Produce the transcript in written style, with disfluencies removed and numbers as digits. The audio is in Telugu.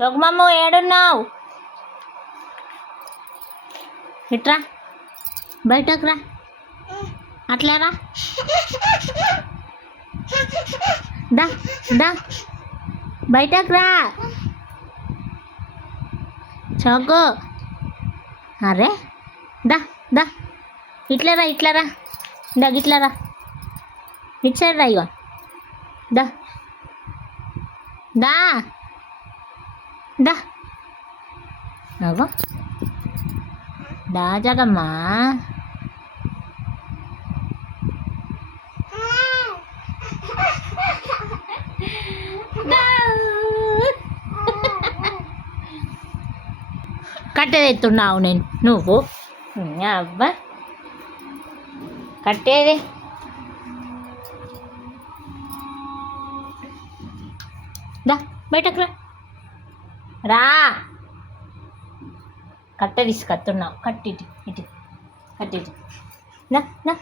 చోకమమ్మ ఏడున్నావు? ఇట్రా, బయటకు రా, అట్లా రా, దా దా బయటకు రా చోకు. అరే దా దా ఇట్లా రా, ఇట్లా రా, దా ఇట్లా రా, ఇటు సైడ్ రా, ఇగో దా దా దా అగో దా జగమ్మా. కట్టేది ఎత్తున్నావు నేను నువ్వు అబ్బా కట్టేది దా బయటకు రా, రా కట్ట తీసుకొస్తున్నావు. కట్టి ఇటు కట్టి దా దా